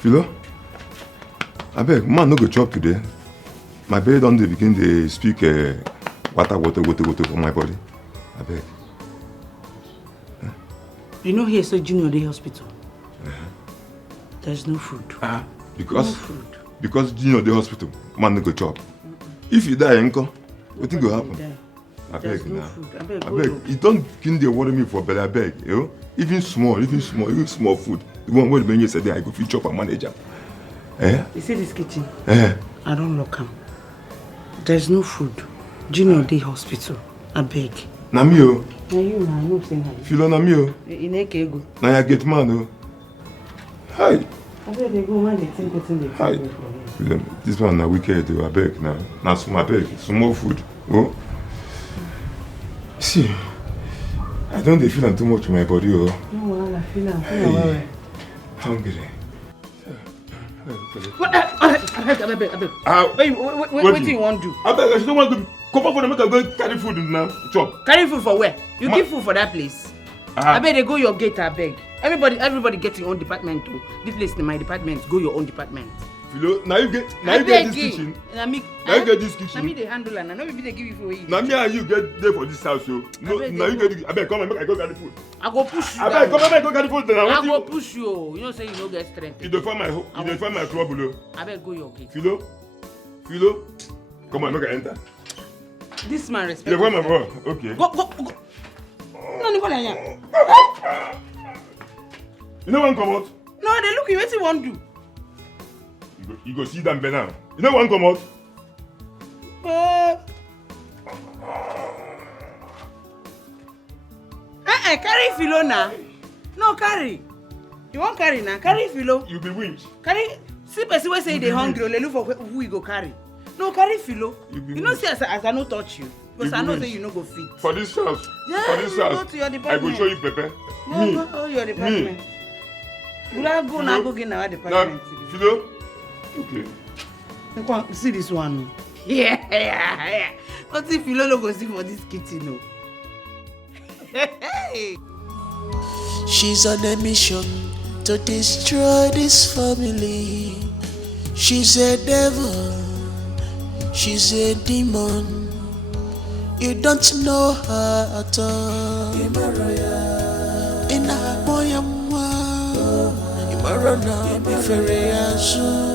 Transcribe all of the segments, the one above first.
Philo. I beg, man no go chop today. My belly don't begin to speak water for my body. I beg. You know here so Junior Day Hospital. There's no food. Because no food. Because Junior Day Hospital, man no go chop. If you die, uncle, what think will happen? I beg now. I beg. You don't begin to worry me for belly. I beg, you know. Even small food. The one where the yesterday I go feed chop a manager. You see this kitchen? I don't lock him. There's no food. Junior Day Hospital. I beg. Na me o. Na you na no say na. Philo na me o. Ineke ego. Na ya get man o. Hi. I beg they go man they think wetin dey Hi. Philo, this one na wicked o. I beg na. Na small beg, small food. Oh. See. I don't feel too much in my body o. No, I feel am. Hungry. I beg. What do you want to do? I beg, I don't want to come up for them, make I go carry food now. Chop. Carry food for where? You give food for that place. I beg they go your gate, I beg. Everybody get your own department too. This place is my department. Go your own department. Philo, now you get this kitchen. Now you get this kitchen. Now me the handle and now maybe they give you for you. Now me and you get there for this house, so. No, now you get. I beg, come and make I go carry food. I go push you. I beg, come and make I go carry food. I go push you. You know say you no get strength. You don't find my trouble. I beg go your gate. Philo, come on, make I enter. This man respect. You don't find my bro. Okay. Go. No, Nicola. You know one come out? No, they look you. What you want to do? You go see them now. You know one come out? Carry Philo now. No, carry. You won't carry now. Carry Philo. You be winch. Carry. See person wey say they hungry. They look for who you go carry. No, carry Philo. You know see as I no touch you. Because I know say you no go fit. For this house. Yeah, for this house. Go to your department. I go show you Pepe. No, go to your department. Go now go get our department. Philo. Okay. You see this one? Yeah. What if Philo no go see for this kitchen? No. She's on a mission to destroy this family. She's a devil. She's a demon. You don't know her at all. In a boyamwa, Imarana Biferiazu.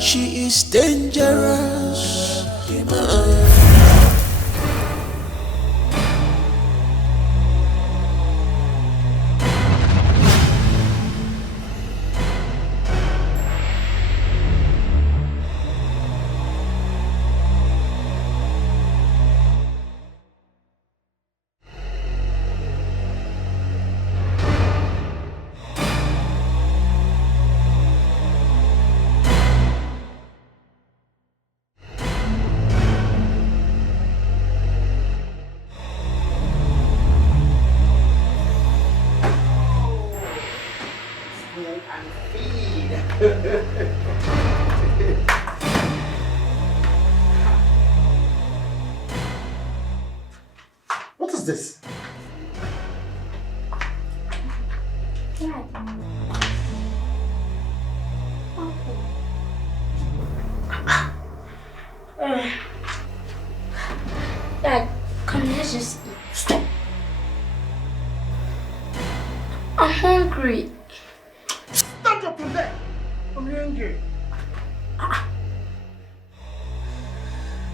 She is dangerous. What is this? Dad, come, let's just eat. Stop. I'm hungry. Stand up from there. I'm hungry.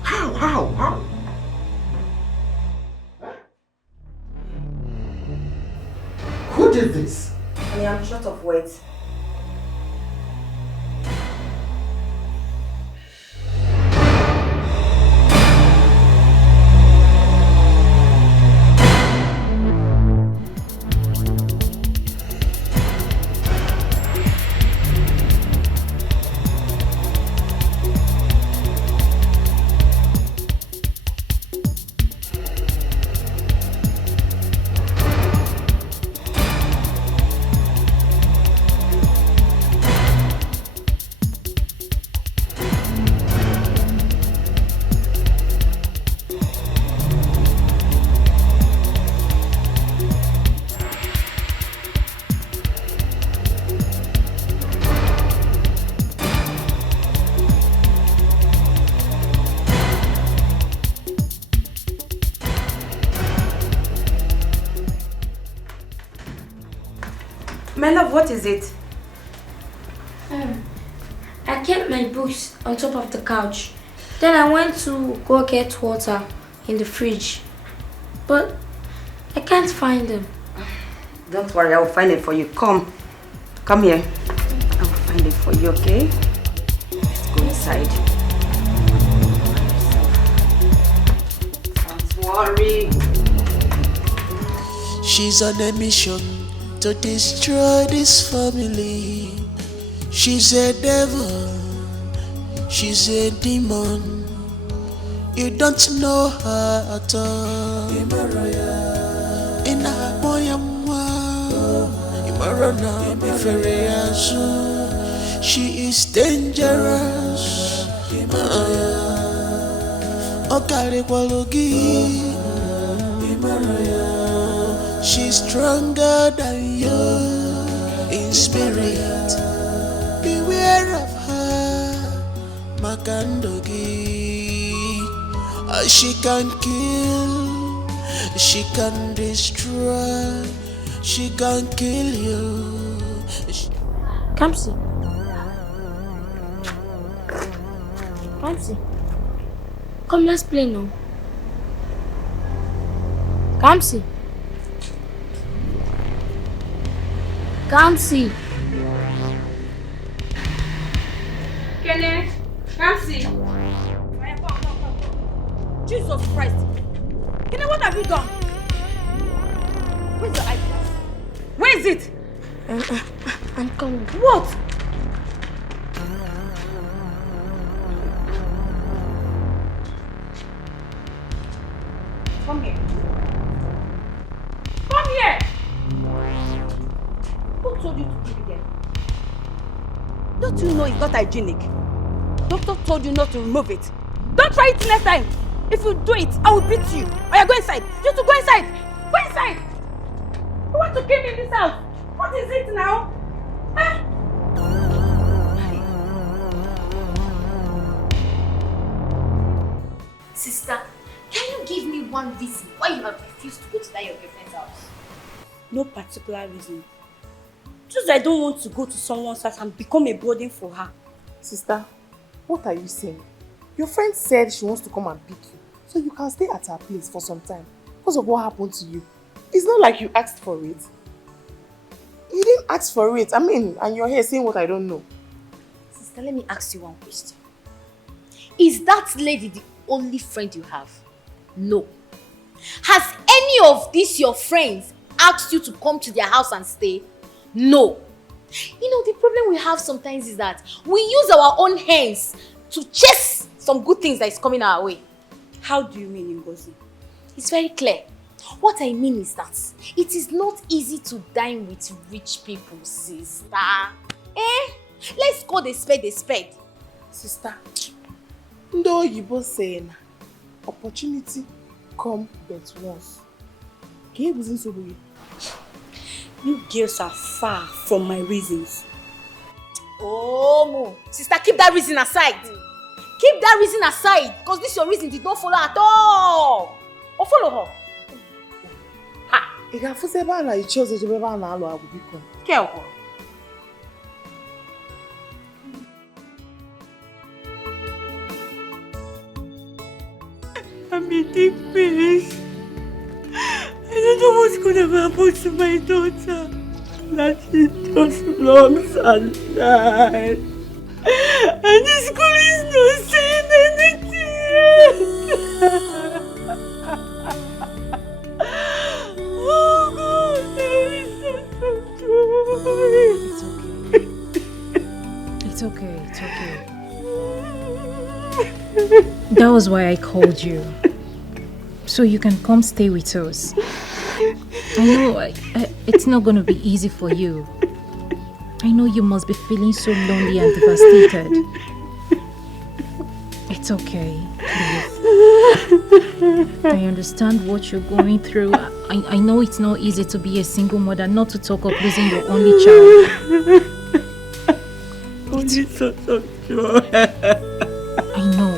How? Who did this? I'm short of words. My love, what is it? I kept my books on top of the couch. Then I went to go get water in the fridge. But I can't find them. Don't worry, I will find it for you. Come here. I will find it for you, okay? Let's go inside. Don't worry. She's on a mission to destroy this family. She's a devil, she's a demon. You don't know her at all. Ina boyamwa, imarona biferiazu. She is dangerous. Okare kwalogi, she's stronger than you in spirit. Beware of her, Makandogi. She can kill, she can destroy, she can kill you. Kamsi. Kamsi. Come, let's play now. Kamsi. Kamsi. Kenneth, Kamsi. Jesus Christ. Kenneth, what have you done? Where's your eyeglass? Where is it? I'm coming. What? Come here. Come here! Who told you to keep it there? Don't you know it's not hygienic? Doctor told you not to remove it. Don't try it next time. If you do it, I will beat you. Or you go inside. You have to go inside. Go inside. You want to kill me in this house? What is it now? Ah. Sister, can you give me one reason why you have refused to go to that your girlfriend's house? No particular reason. Just I don't want to go to someone's house and become a burden for her. Sister, what are you saying? Your friend said she wants to come and pick you, so you can stay at her place for some time because of what happened to you. It's not like you asked for it. You didn't ask for it. I mean, and you're here saying what I don't know. Sister, let me ask you one question. Is that lady the only friend you have? No. Has any of these your friends asked you to come to their house and stay? No. You know, the problem we have sometimes is that we use our own hands to chase some good things that is coming our way. How do you mean, Ngozi? It's very clear. What I mean is that it is not easy to dine with rich people, sister. Let's call the spade a spade. Sister, ndị oyibo saying opportunity come but once. Can you listen to me? You girls are far from my reasons. Oh, Mo. Sister, keep that reason aside. Keep that reason aside, because this your reason did not follow at all. Or follow her. Ha! You can force eba na you chose to eba na alo abu biko. Care her. I'm in deep pain. I don't know what's going to happen to my daughter. That she just longs and died. And the school is not saying anything. Oh God, there is so It's okay. It's okay. That was why I called you. So you can come stay with us. I know it's not going to be easy for you. I know you must be feeling so lonely and devastated. It's okay, please. I understand what you're going through. I know it's not easy to be a single mother, not to talk of losing your only child. Only source of joy. I know.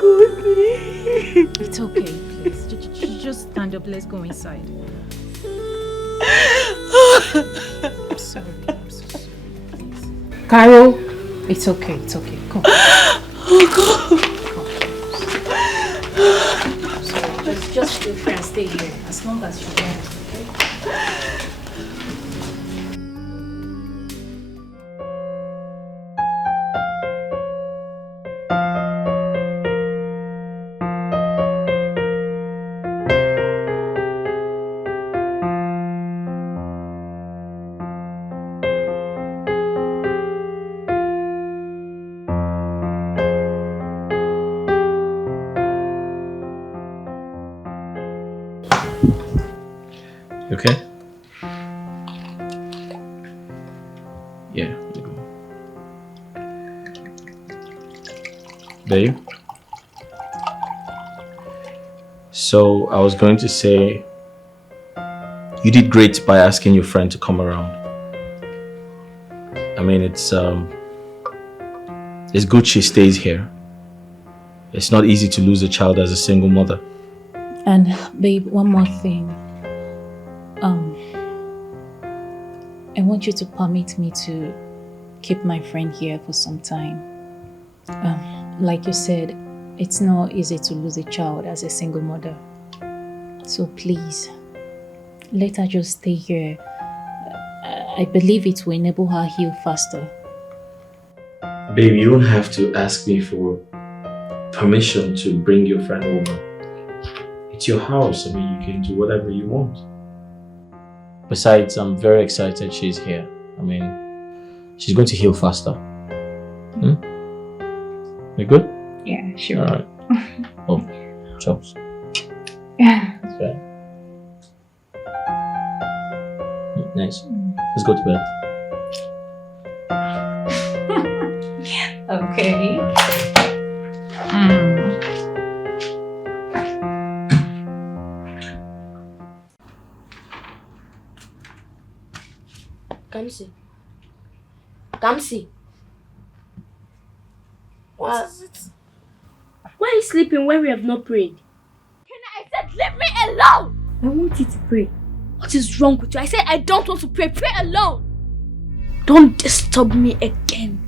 God, please. It's okay, please. Just stand up. Let's go inside. sorry. I'm so sorry. Please. Carol, it's okay. It's okay. Come. Oh God. Come. Sorry. Just feel free and stay here as long as you want. Okay? Yeah, you go. Babe? So, I was going to say, you did great by asking your friend to come around. I mean, it's good she stays here. It's not easy to lose a child as a single mother. And babe, one more thing. I want you to permit me to keep my friend here for some time. Like you said, it's not easy to lose a child as a single mother. So please, let her just stay here. I believe it will enable her heal faster. Babe, you don't have to ask me for permission to bring your friend over. It's your house. I mean, you can do whatever you want. Besides, I'm very excited she's here. I mean, she's going to heal faster. You good? Yeah, sure. Alright. Oh, chops. Yeah. Okay. Nice. Let's go to bed. Okay. Kamsi. What is it? Why are you sleeping when we have not prayed? I said leave me alone! I want you to pray. What is wrong with you? I said I don't want to pray. Pray alone! Don't disturb me again.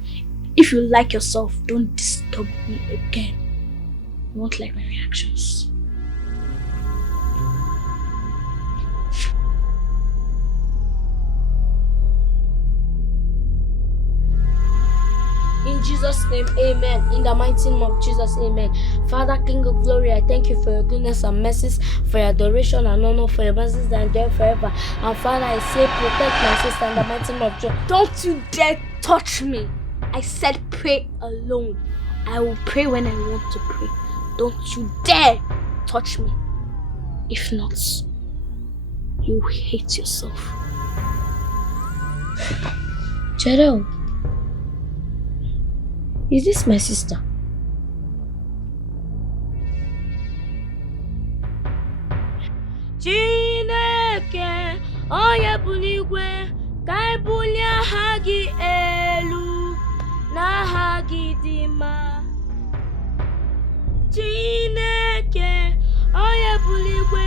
If you like yourself, don't disturb me again. You won't like my reactions. In Jesus' name, amen. In the mighty name of Jesus, amen. Father, King of glory, I thank you for your goodness and mercies, for your adoration and honor, for your mercies that endure forever. And Father, I say, protect my sister in the mighty name of Jesus. Don't you dare touch me. I said pray alone. I will pray when I want to pray. Don't you dare touch me. If not, you hate yourself. Gerald, is this my sister? Chineke, onye buligwe, ka ibulia hagi elu, na hagi dima. Chineke, onye buligwe,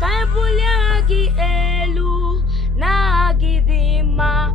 ka ibulia hagi elu, na hagi dima.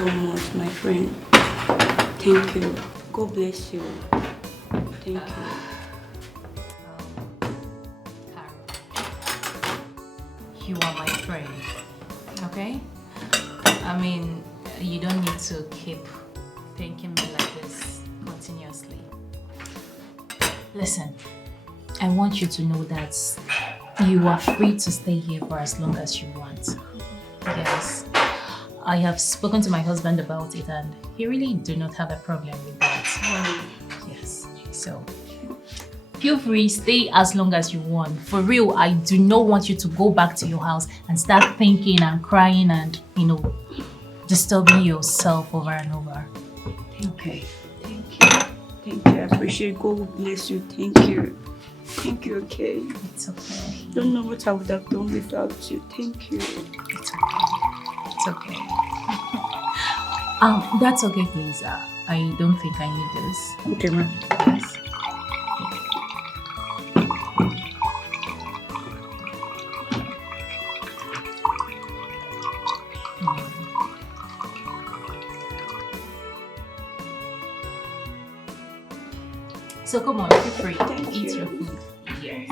so much, my friend. Thank you. God bless you. Thank you. You are my friend, okay? I mean, you don't need to keep thanking me like this continuously. Listen, I want you to know that you are free to stay here for as long as you want. Yes. I have spoken to my husband about it and he really do not have a problem with that. Yes. So, feel free, stay as long as you want. For real, I do not want you to go back to your house and start thinking and crying and, disturbing yourself over and over. Okay. Thank you. Thank you. I appreciate it. God will bless you. Thank you. Thank you, okay? It's okay. Don't know what I would have done without you. Thank you. It's okay. It's okay. That's okay, please. I don't think I need this. Okay, ma'am. Yes. So come on, feel free. Thank Eat you. your food. Yes.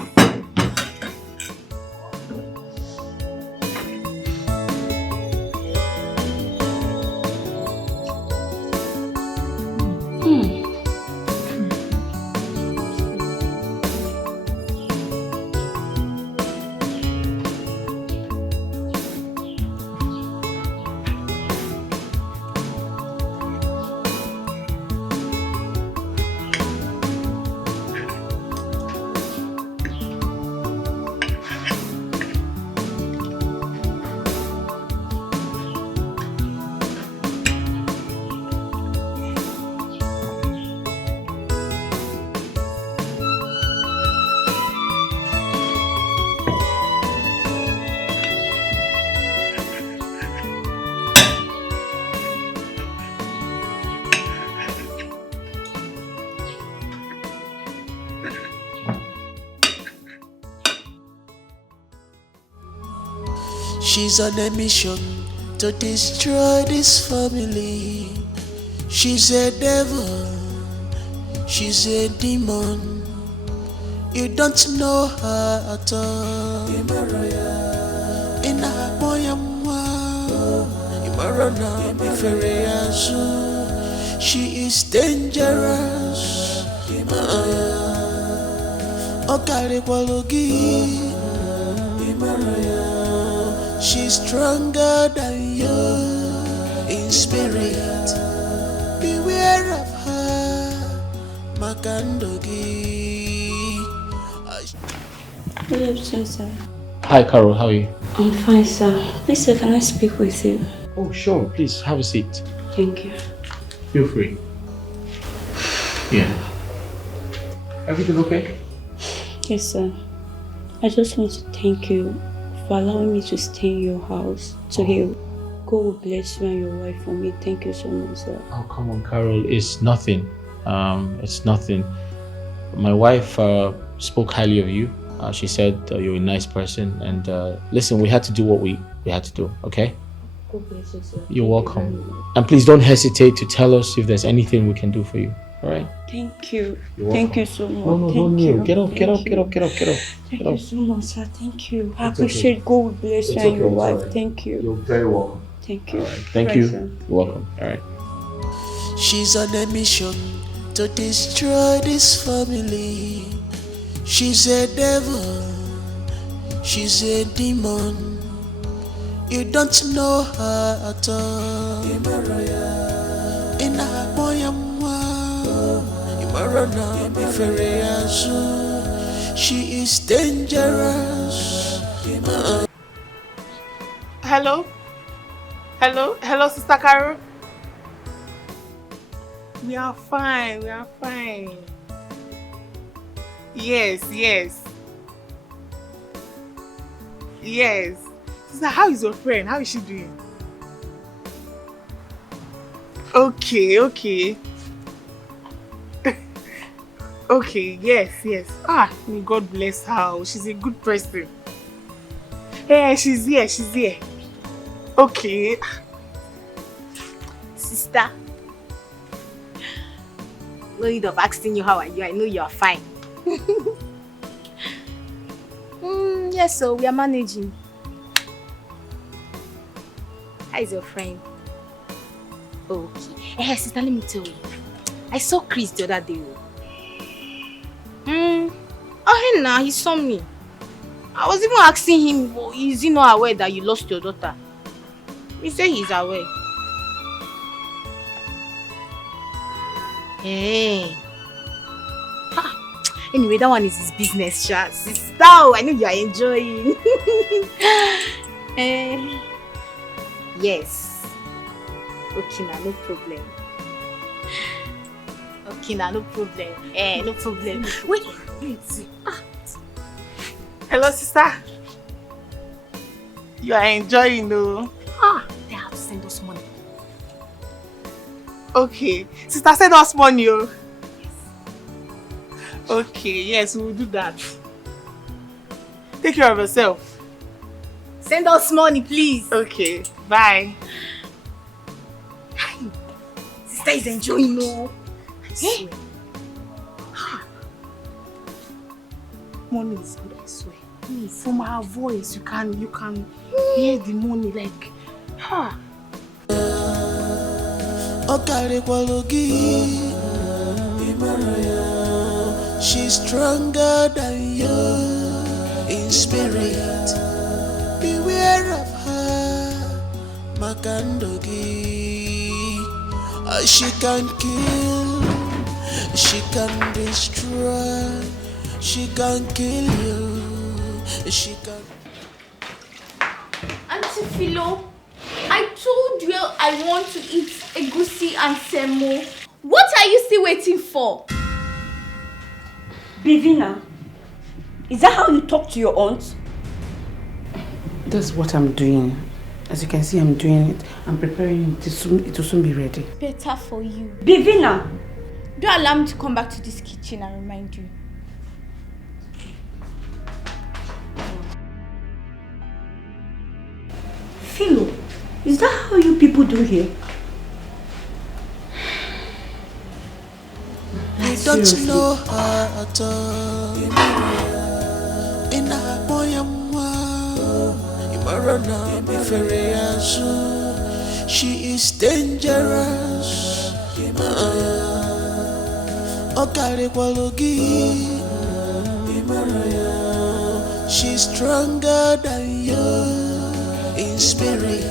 She's on a mission to destroy this family. She's a devil, she's a demon. You don't know her at all. In a boyamwa, Imarana Biferiazu. She is dangerous. Okare Kwalogi. She's stronger than you in spirit. Beware of her, Makandogi. Good afternoon, sir. Hi, Carol. How are you? I'm fine, sir. Please, sir, can I speak with you? Oh, sure. Please have a seat. Thank you. Feel free. Yeah. Everything okay? Yes, sir. I just want to thank you for allowing me to stay in your house to heal. God will bless you and your wife for me. Thank you so much, sir. Oh, come on, Carol. It's nothing. It's nothing. My wife spoke highly of you. She said you're a nice person. And listen, we had to do what we had to do, okay? God bless you, sir. You're welcome. And please don't hesitate to tell us if there's anything we can do for you, all right? Thank you. You're Thank welcome. you so much. No, don't kneel. Get up, get up, get up, get up, get up. Thank Get up. you so much, sir. Thank you. I It's okay. appreciate God will bless you It's and okay, your it's wife. alright. Thank you. You're very welcome. Thank you. All right. Thank Right, you. sir. You're welcome. All right. She's on a mission to destroy this family. She's a devil, she's a demon. You don't know her at all. In a boyamwa, Imarana Biferiazu. She is dangerous. Hello? Hello? Hello, Sister Carol? We are fine, we are fine. Yes, yes. Yes. Sister, how is your friend? How is she doing? Okay, okay. Okay, yes, yes. May God bless her. She's a good person. Yeah, she's here, she's here. Okay. sister. No need of asking you how are you. I know you are fine. Yes, so we are managing. How is your friend? Okay. Hey, sister, let me tell you. I saw Chris the other day. Oh, hey, now he saw me. I was even asking him, is he not aware that you lost your daughter? He said he's aware. Hey. Anyway, that one is his business, Sha. Sister, I know you are enjoying. Yes. Okay, now, no problem. Okay, now, no problem. No problem. Wait. Hello, sister. You are enjoying, though. They have to send us money. Okay. Sister, send us money, oh. Okay, yes, we will do that. Take care of yourself. Send us money, please. Okay, bye. Sister is enjoying, no. I swear. Money is good, I swear. From our voice, you can hear the money like. She's stronger than you in spirit. Beware of her, Makandogi. She can kill, she can destroy, she can kill you, she can. Auntie Philo, I told you I want to eat egusi and semo. What are you still waiting for? Bivina, is that how you talk to your aunt? That's what I'm doing. As you can see, I'm doing it. I'm preparing it. It will soon be ready. Better for you. Bivina! Don't allow me to come back to this kitchen and remind you. Philo, is that how you people do here? I don't know her at all. In a she is dangerous. She's stronger than you in spirit.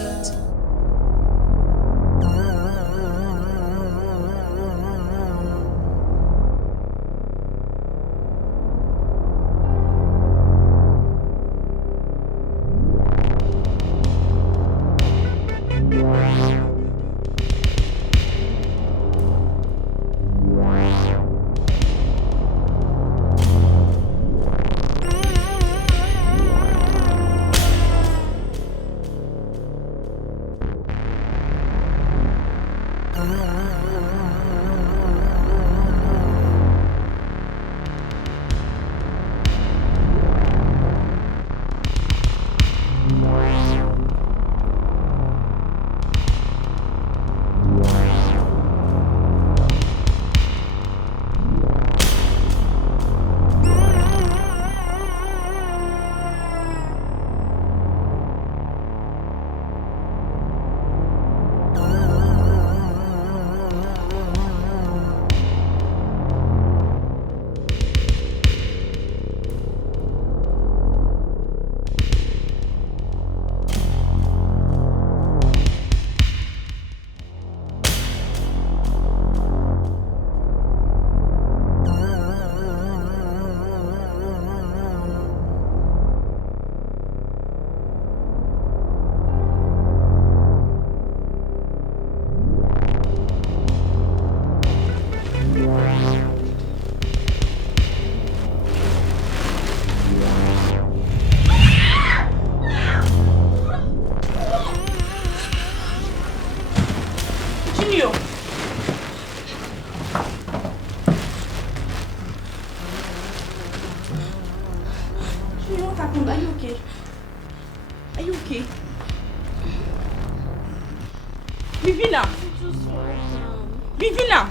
leaving now.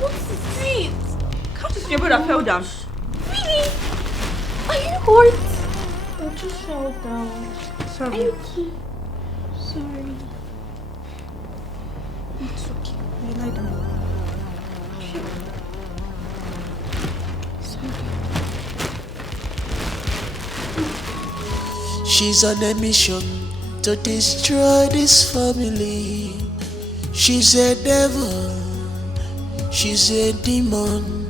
What is it? Can't you see your brother fell down? Really? Are you hurt? I just fell down. Sorry. Are you okay? Sorry. It's okay. You lie down. She's on a mission to destroy this family. She's a devil, she's a demon.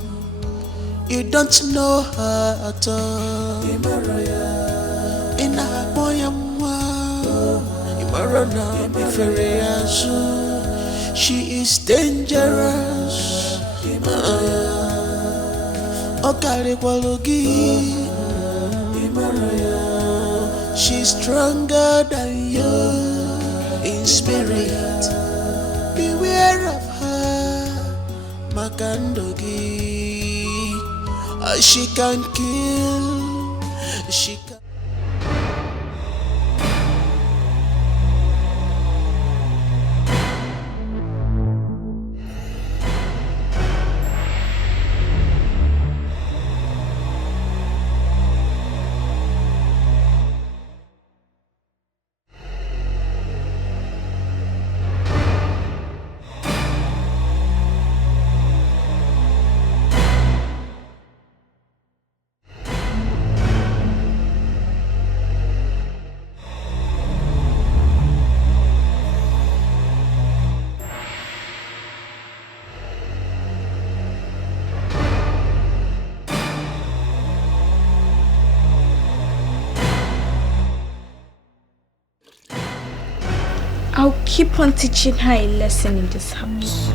You don't know her at all. In a she is dangerous. She's stronger than you in spirit. Beware of her, Makandogi. She can kill. She can. I'll keep on teaching her a lesson in this house.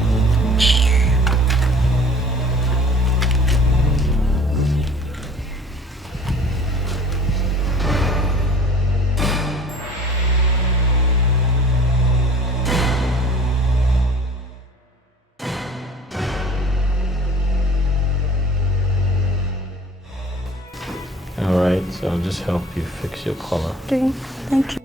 Alright, so I'll just help you fix your collar. Okay, thank you.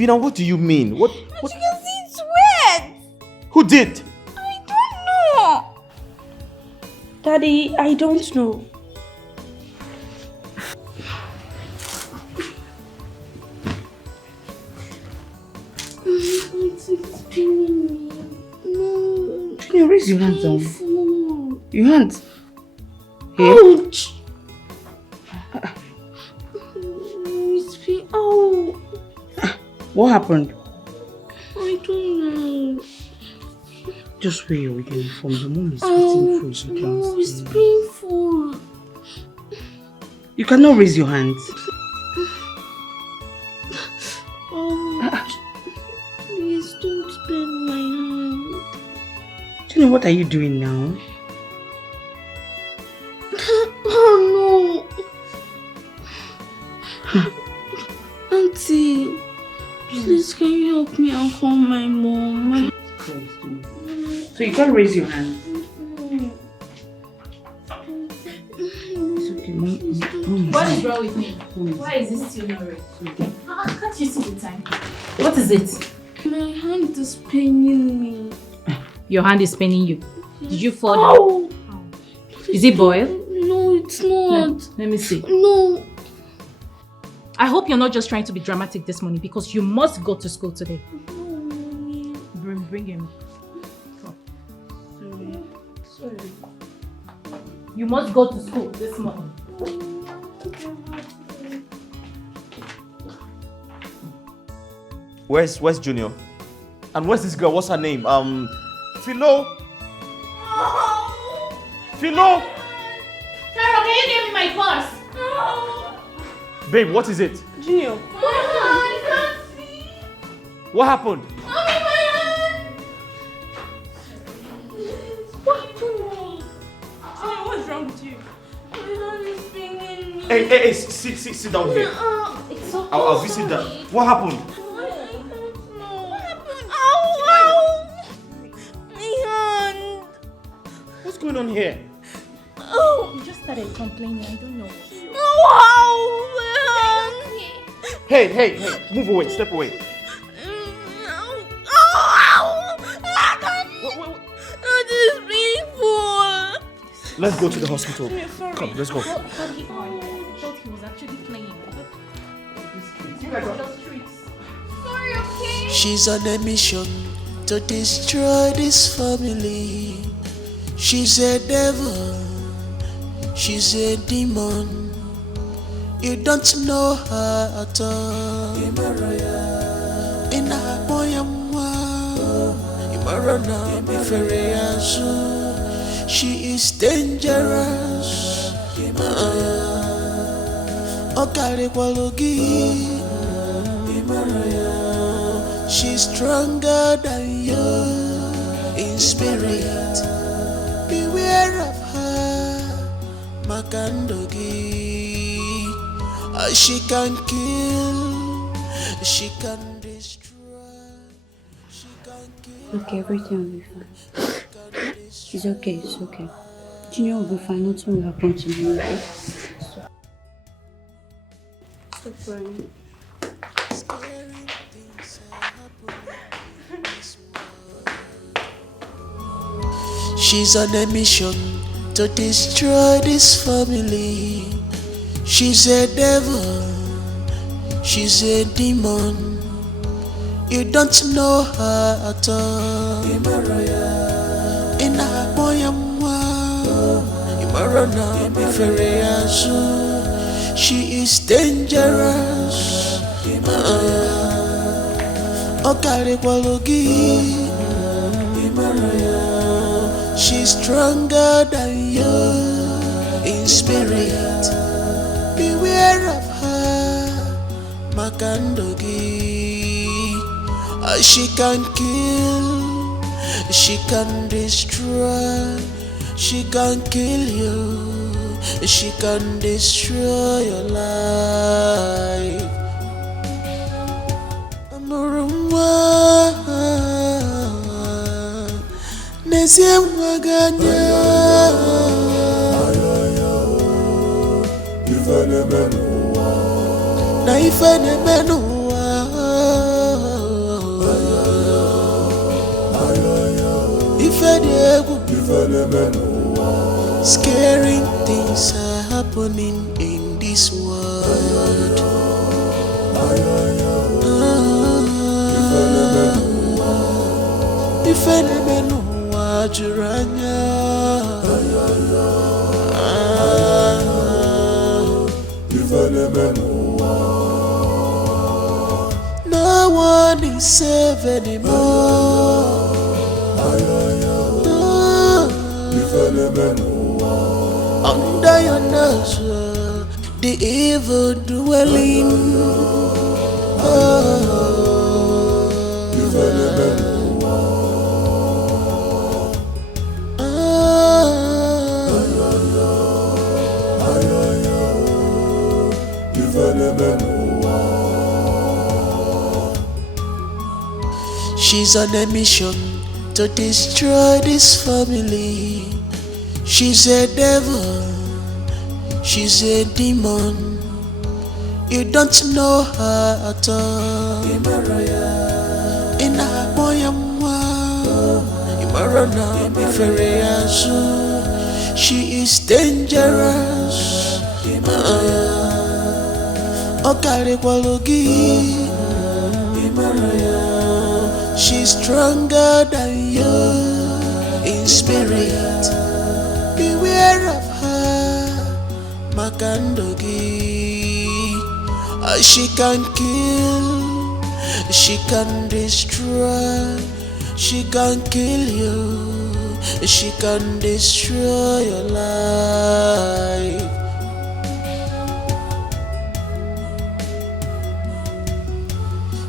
Vina, what do you mean? What? You can see it's wet. Who did? I don't know. Daddy, I don't know. It's paining me. No. Junior, raise your hands down. Your hands. Here. Ouch. It's pain. Oh. What happened? I don't know. Just wear your uniform. The mom is eating food. You can't No, it's painful. You cannot raise your hands. Please don't bend my hand. Junior, what are you doing now? Oh no. Auntie, please can you help me and call my mom? So you can't raise your hands. It's okay, Mom. What is wrong with me? Why is this still not ready? Can't you see the time? What is it? My hand is paining me. Your hand is paining you. Did you fall down? Is it boiled? No, it's not. Let me see. No. I hope you're not just trying to be dramatic this morning because you must go to school today. Bring him. Sorry. You must go to school this morning. Where's Junior? And where's this girl? What's her name? Philo? Philo? Tara, can you give me my purse? Babe, what is it? Junior. I can't see. What happened? Mommy, my hand. What? Junior, what's wrong with you? my hand is paining me. Hey, sit down here. It's okay. I'll visit that. What happened? I don't know. here? Oh, you just started complaining. I don't know. Hey, move away, step away. Let's go to the hospital. Come, let's go. I thought he was actually playing. Sorry, okay? She's on a mission to destroy this family. She's a devil. She's a demon. You don't know her at all. In a boyamwa, Imarana Biferiazu. She is dangerous. She's stronger than you in spirit. Beware of her, Makandogi. She can kill, she can destroy, she can kill. Okay, everything will be fine. It's okay, it's okay. Junior will be fine, nothing will happen to me, okay? Stop crying. She's on a mission to destroy this family. She's a devil, she's a demon. You don't know her at all. In a boyamwa, Imarana Biferiazu. She is dangerous. She's stronger than you in spirit. Beware of her, Makandogi. She can kill, she can destroy, she can kill you, she can destroy your life. Amurumwa, Nezem Waganya. Naifene menua. Scary things are happening in this world. Ifene menua juranya. No one is safe anymore. Under your nose, the evil dwelling. She's on a mission to destroy this family. She's a devil, she's a demon. You don't know her at all. In a boyamwa, Imarana Biferiazu. She is dangerous. She's stronger than you in spirit. Beware of her, Makandogi. She can kill, she can destroy, she can kill you, she can destroy your life.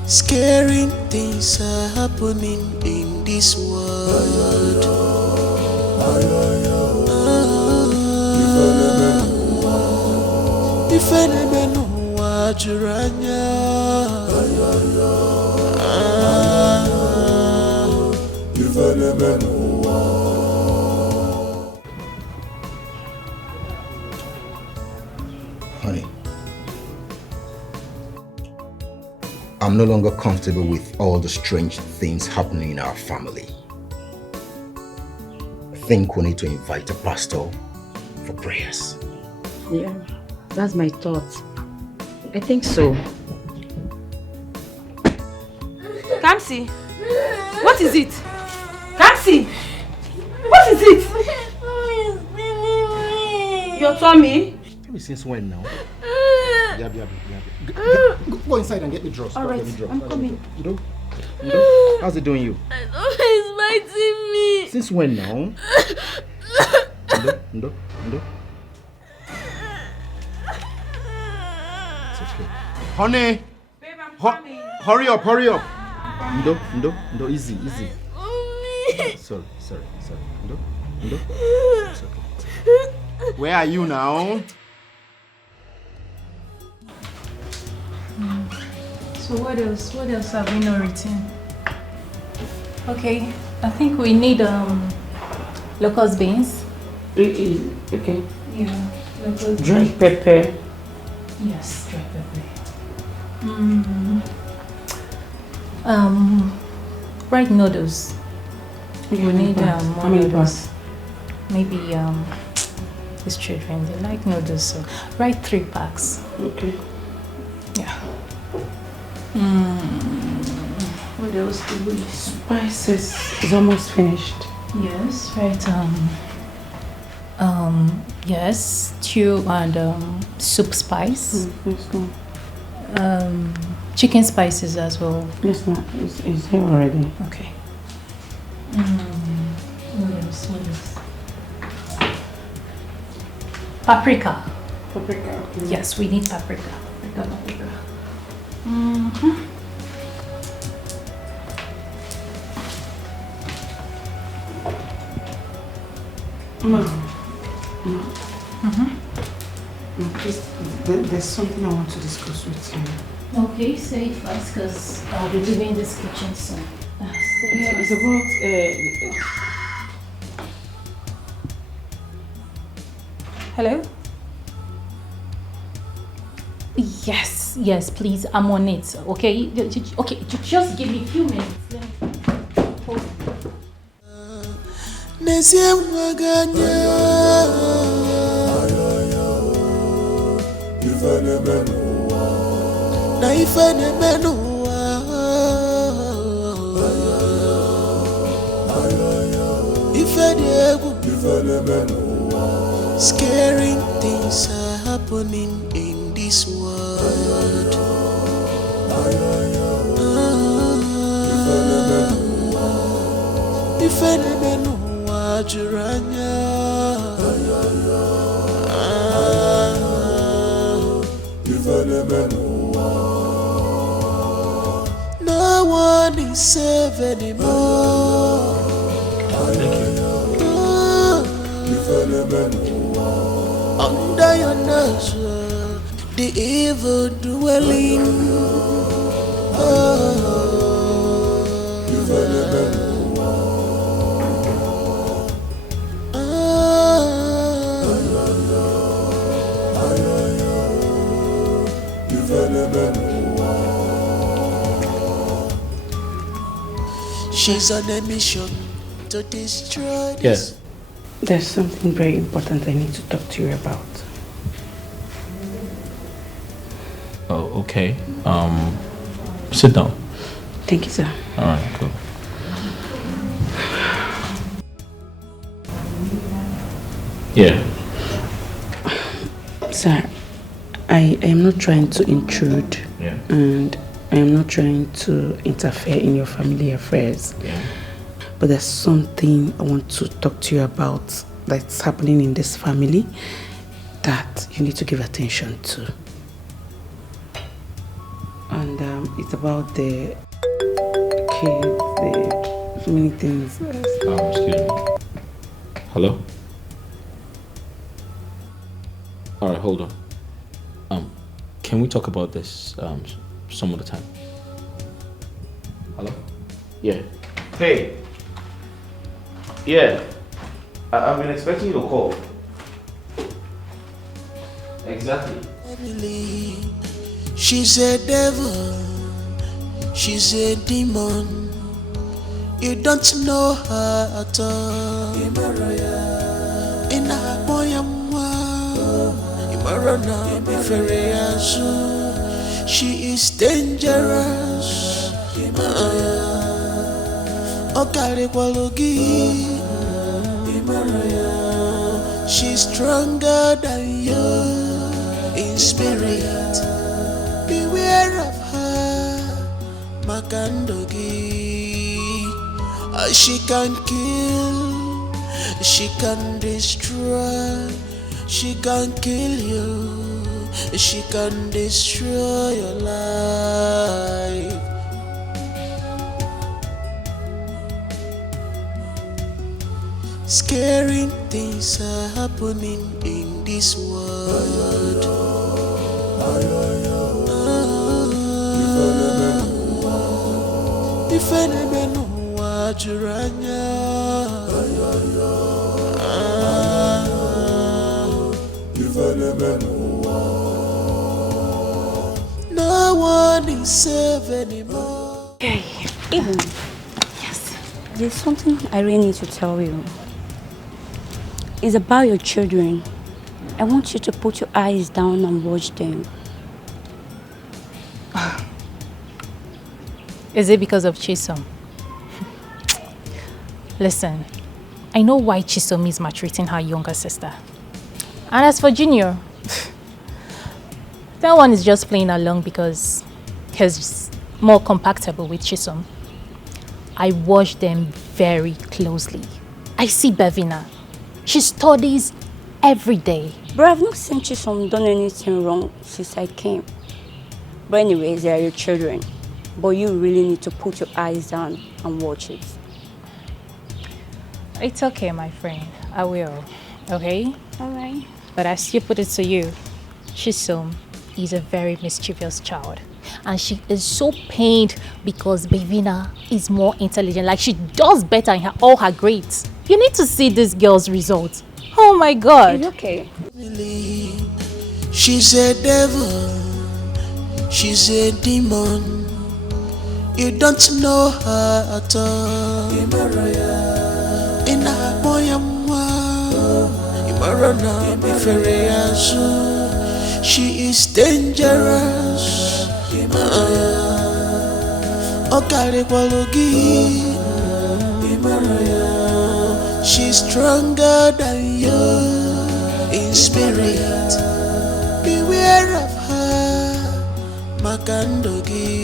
Scary things are happening in this world. Ifene menua juranya. I'm no longer comfortable with all the strange things happening in our family. I think we need to invite a pastor for prayers. Yeah, that's my thought. I think so. Kamsi, what is it? Kamsi, what is it? Your tummy? Tell me since when now? Go inside and get me dressed. All right, I'm coming. You know? How's it doing you? I know he's biting me. Since when now? No. It's okay. Honey! Babe, I'm coming. Hurry up. No, easy. Sorry. No. It's okay. Where are you now? So what else have we not written? Okay, I think we need locust beans. Okay. Yeah, locust Dry beans. pepper. Yes, dry pepper. Fried noodles. We need more noodles. Maybe these children, they like noodles, so write 3 packs. Okay. Yeah. What else do we? Spices is almost finished. Yes, right. Yes, stew and soup spice. Yes, ma'am. Chicken spices as well. Yes, ma'am. It's here already. Okay. What else? Paprika. Paprika. Okay. Yes, we need paprika. Paprika. Please, there's something I want to discuss with you. Okay, say it fast because I'll be leaving this kitchen soon. It's about Hello? Yes, please, I'm on it. Okay, just give me a few minutes. Scaring things are happening in this world. If any no one is safe anymore. Under your nose, the evil dwelling. She's on a mission to destroy this. Yes. There's something very important I need to talk to you about. Oh, okay. Sit down. Thank you, sir. All right, cool. Yeah. Sir, I am not trying to intrude. Yeah. And I am not trying to interfere in your family affairs. Yeah. But there's something I want to talk to you about that's happening in this family that you need to give attention to. And it's about the kids, the many things. Excuse me. Hello? All right, hold on. Can we talk about this some other time? Hello? Yeah. Hey. Yeah. I've been expecting your call. Exactly. She's a devil, She's a demon. You don't know her at all. Ina boyamwa. Imarana biferiazu. She is dangerous. Okare kwalogi. She's stronger than you in spirit. Beware of her, Makandogi. She can kill, she can destroy, she can kill you, she can destroy your life. Scary things are happening in this world. If anyone wajuranya, no one is safe anymore. Okay, even yes, there's something I really need to tell you. It's about your children. I want you to put your eyes down and watch them. Is it because of Chisom? Listen, I know why Chisom is maltreating her younger sister. And as for Junior, that one is just playing along because he's more compatible with Chisom. I watch them very closely. I see Bevina. She studies every day. But I've not seen Chisom done anything wrong since I came. But anyways, they are your children. But you really need to put your eyes down and watch it. It's okay, my friend. I will. Okay? Alright. But I still put it to you. Chisom is a very mischievous child. And she is so pained because Bevina is more intelligent. Like she does better in all her grades. You need to see this girl's results. Oh my God. It's okay. She's a devil. She's a demon. You don't know her at all. Ina boyamwa. Imarana biferiazu. She is dangerous. Okare kwalogi. She's stronger than you in spirit. Beware of her, Makandogi.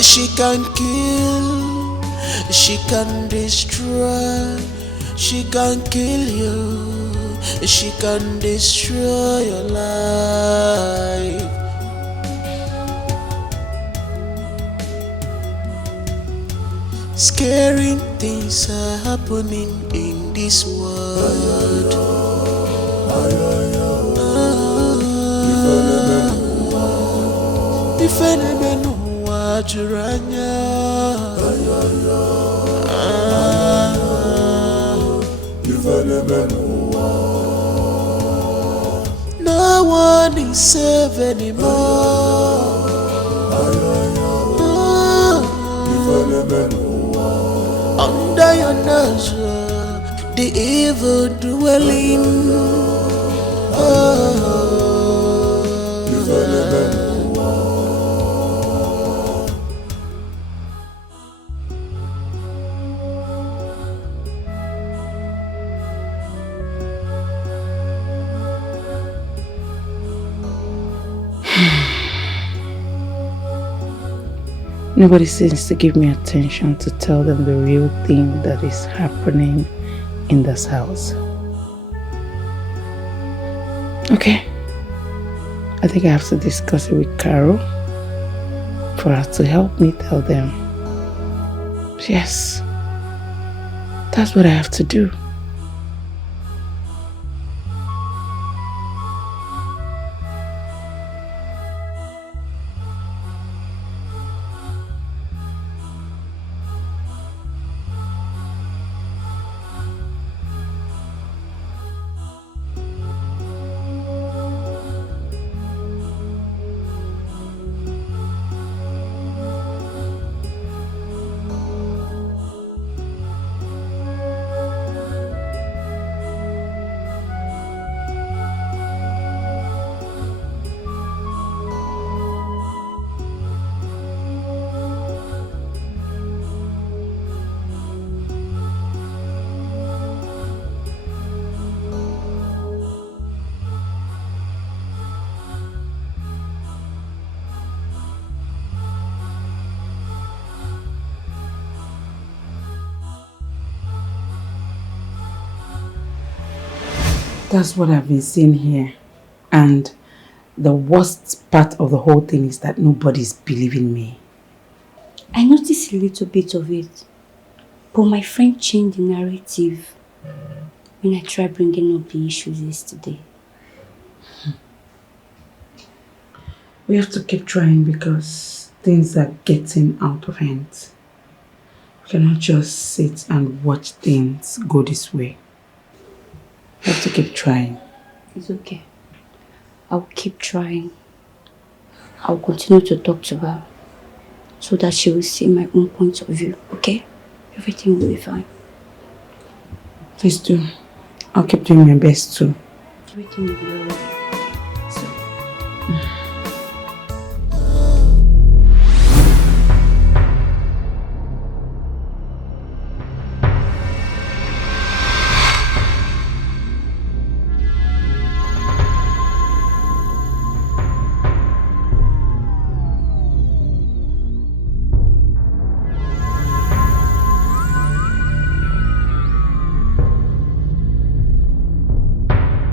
She can kill, she can destroy, she can kill you, she can destroy your life. Scary things are happening in this world. If anyone wajuranya, no one is safe anymore. Under your nose, the evil dwelling. Nobody seems to give me attention to tell them the real thing that is happening in this house. Okay. I think I have to discuss it with Carol for her to help me tell them. Yes. That's what I have to do. That's what I've been seeing here. And the worst part of the whole thing is that nobody's believing me. I noticed a little bit of it. But my friend changed the narrative when I tried bringing up the issues yesterday. We have to keep trying because things are getting out of hand. We cannot just sit and watch things go this way. We have to keep trying. It's okay. I'll keep trying. I'll continue to talk to her so that she will see my own point of view, okay? Everything will be fine. Please do. I'll keep doing my best too. Everything will be alright.